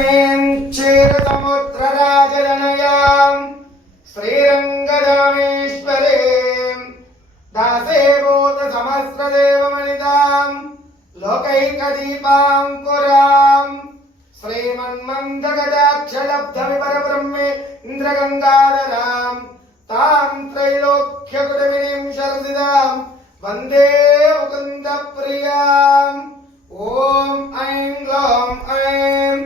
लक्ष्मीं क्षीरसमुद्रराजनयां श्रीरङ्गदामेश्वरीं दासेभूतसमस्रदेवमणितां लोकैकदीपाङ्कुरां श्रीमन्मन्दगदाक्षलब्धविपरब्रह्मेन्द्रगङ्गाधरां तां त्रैलोक्यकुटुम्बिनीं शरसिदां वन्दे मुकुन्दप्रियाम्। ओम ऐं ग्लौं ऐं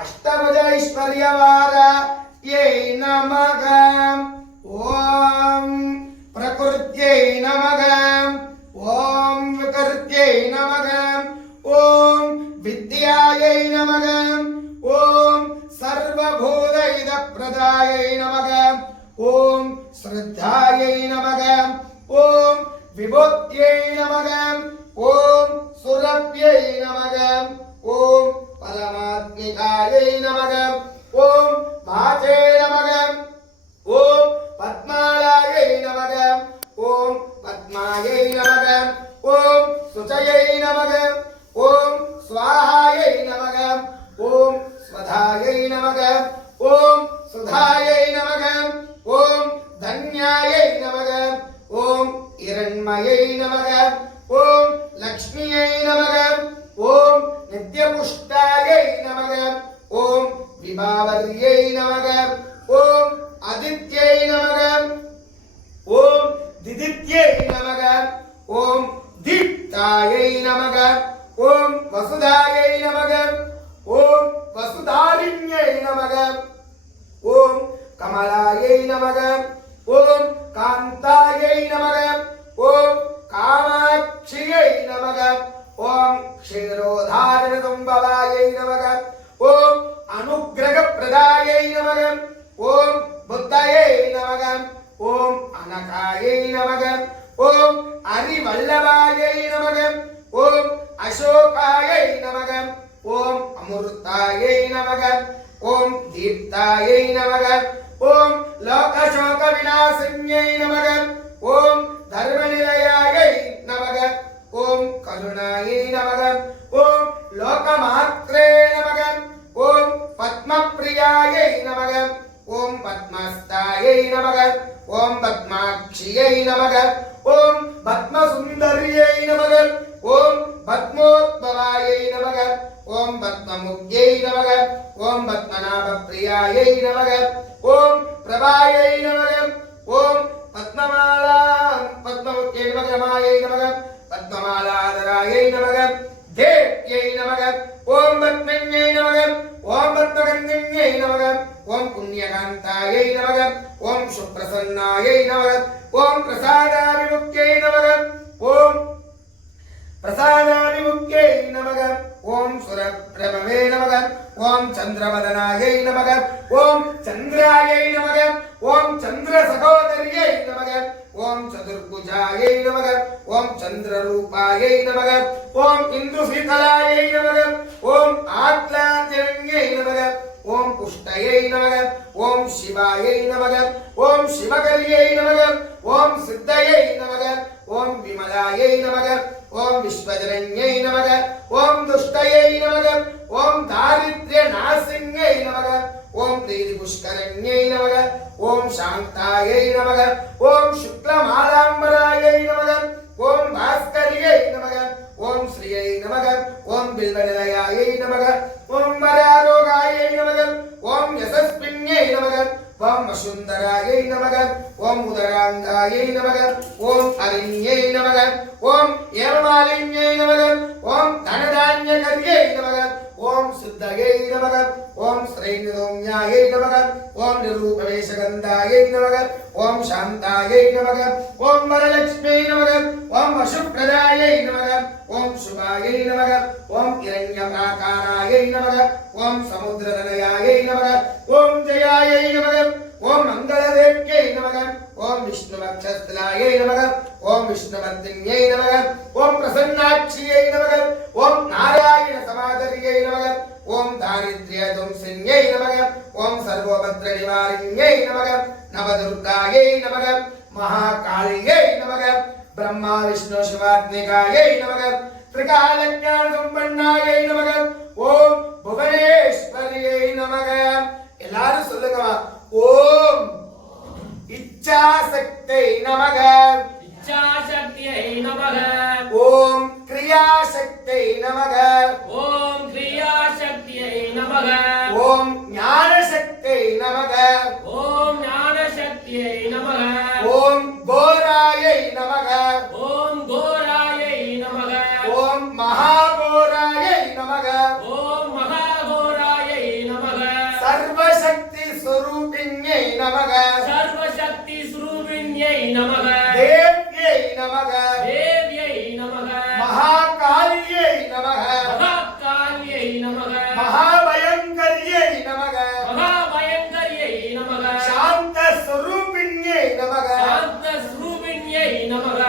अष्टभुजैश्वर्यवारायै नमः। ओम प्रकृत्यै नमः। ओम विकृत्यै नमः। ओम विद्यायै नमः। ओम सर्वभूतहितप्रदायै नमः। ओम श्रद्धायै नमः। ओम विभूत्यै नमः। ओम सुरभ्यै नमः। ओम परमात्मिकायै नमः। ओम वाचे नमः। ओम पद्मालयै नमः। ओम पद्मायै नमः। ओम सुचयै नमः। ओम स्वाहायै नमः। ओम स्वधायै नमः। ओम सुधायै नमः। ओम धन्यायै नमः। ओम हिरण्मयै नमः। ओम लक्ष्मीयै नमः। ओम नित्यपुष्टायै नमः। ओम विभावर्यै नमः। ओम आदित्यै नमः। ओम दिदित्यै नमः। ओम दीप्तायै नमः। ओम वसुधायै नमः। ओम वसुधारिण्यै नमः। ओम कमलायै नमः। ओम कान्तायै नमः। ओम कामाक्षियै नमः। ओम क्षीरोधारणसंभवायै नमः। ओम अनुग्रहप्रदायै नमः। ओम बुद्धये नमः। ओम अनकायै नमः। ओम हरिवल्लभायै नमः। ओम अशोकायै नमः। ओम अमृतायै नमः। ओम दीप्तायै नमः। ओम लोकशोकविनाशिन्यै नमः। ओम धर्मनिलयायै नमः। ओम करुणायै नमः। ओम लोकमात्रे नमः। ओम पद्मप्रियायै नमः। ओम पद्मस्तायै नमः। ओम पद्माक्षियै नमः। ओम पद्मसुन्दर्यै नमः। ओम पद्मोद्भवायै नमः। ओम पद्ममुख्यै नमः। ओम पद्मनाभप्रियायै नमः। ओम प्रभायै नमः। ओम पद्ममाला पद्ममुख्यै नमः। रमायै नमः। पद्ममालाधरायै नमः। देव्यै नमः। ओम पद्मन्यै नमः। ओम पद्मगन्धिन्यै नमः। ओम पुण्यकान्तायै नमः। ओम सुप्रसन्नायै नमः। ओम प्रसादाभिमुख्यै नमः। ओम प्रसादाभिमुख्यै नमः। ओम सुरप्रभवे नमः। ओम चन्द्रवदनायै नमः। ओम चन्द्रायै नमः। ओम चन्द्रसहोदर्यै नमः। ओम चतुर्भुजायै नमः। ओम चन्द्ररूपायै नमः। ओम इन्दुशीतलायै नमः। ओम आत्लाञ्जन्यै नमः। ओम पुष्टयै नमः। ओम शिवायै नमः। ओम शिवकर्यै नमः। ओम सिद्धयै नमः। ओम विमलायै नमः। ओम विश्वजनन्यै नमः। ओम दुष्टयै नमः। ओम दारिद्र्यनाशिन्यै नमः। ओम प्रीतिपुष्करण्यै नमः। ओम शान्तायै नमः। ओम शुक्लमालाम्बरायै नमः। ओम भास्कर्यै नमः। ओम श्रियै नमः। ओम बिल्वनिलयायै नमः। ओम वरारोगायै नमः। ओम यशस्विन्यै नमः। ओम वसुन्धरायै नमः। ओम उदराङ्गायै नमः। ओम हरिण्यै नमः। ओम हेममालिन्यै नमः। ओम धनधान्यकर्यै नमः। ओम शुद्धयै नमः। ओम श्रीनिधौम्यायै नमः। ओम निरूपवेशगन्धायै नमः। ओम शान्तायै नमः। ओम वरलक्ष्म्यै नमः। ओम वशुप्रदायै नमः। ओम शुभायै नमः। ओम हिरण्यप्राकारायै नमः। ओम समुद्रतनयायै नमः। ओम जयायै नमः। ओम मंगलदेव्यै नमः। ओम विष्णुवक्षस्थलायै नमः। ओम विष्णुवर्धिन्यै नमः। ओम प्रसन्नाक्षियै नमः। ओम नारायणसमादर्यै नमः। ओम दारिद्र्यध्वंसिन्यै नमः। ओम सर्वभद्रनिवारिण्यै नमः। नवदुर्गायै नमः। महाकाल्यै नमः। ब्रह्मा विष्णु शिवात्मिकायै नमः। त्रिकालज्ञानसम्पन्नायै नमः। ओम भुवनेश्वर्यै ஓம் ஞானசக்தியை நமக ஓம் ஞானசக்தியை நமக ஓம் கோராயை நமக ஓம் கோராயை நமக ஓம் மகாகோராயை நமக ஓம் மகாகோராயை நமக சர்வசக்தி ஸ்வரூபிண்யை நமக சர்வசக்தி ஸ்வரூபிண்யை நமக தேவ்யை நமக தேவ்யை நமக மகாகாளியை நமக மகாகாளியை நமக மகாபயங்கரியை நமக மகாபயங்கரியை நமக சாந்த ஸ்வரூபிண்யை நமக சாந்த ஸ்வரூபிண்யை நமக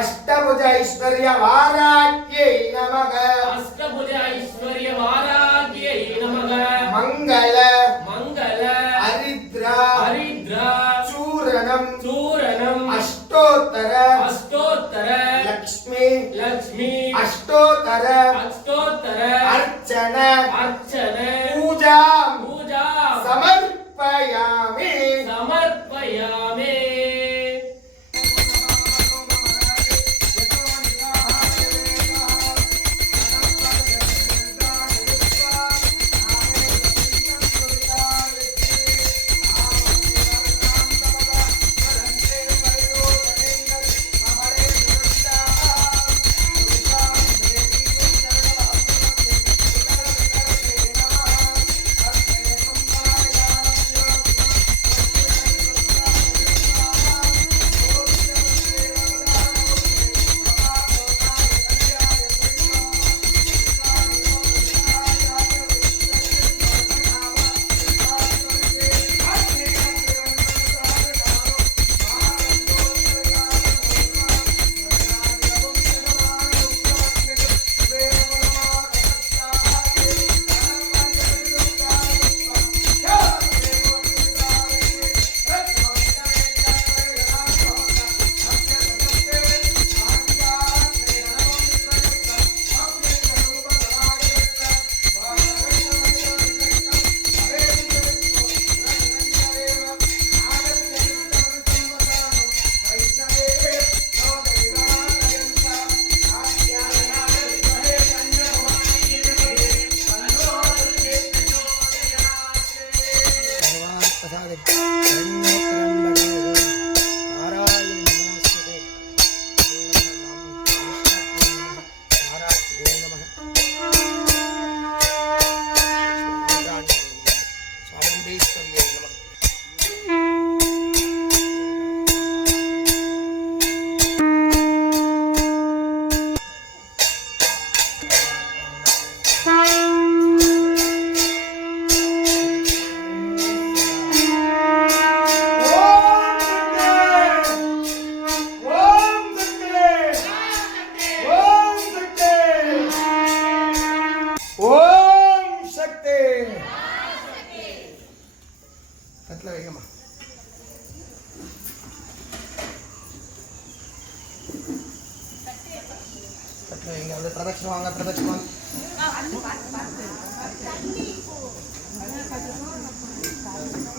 அஷ்டபுஜ ஐஸ்வர்ய வாராக்கியை நமக அஷ்டபுஜ ஐஸ்வர்ய வாராகியை நமக மங்கள மங்கள ஹரித்ரா ஹரித்ரா சூரணம் சூரணம் அஷ்டோத்தர அஷ்டோத்தர லக்ஷ்மி லக்ஷ்மி அஷ்டோத்தர அஷ்டோத்தர அர்ச்சன அர்ச்சன பூஜா பூஜா சமர்ப்பயாமி சமர்ப்பயாமே பிரதட்சணம் வாங்க பிரதட்சணம்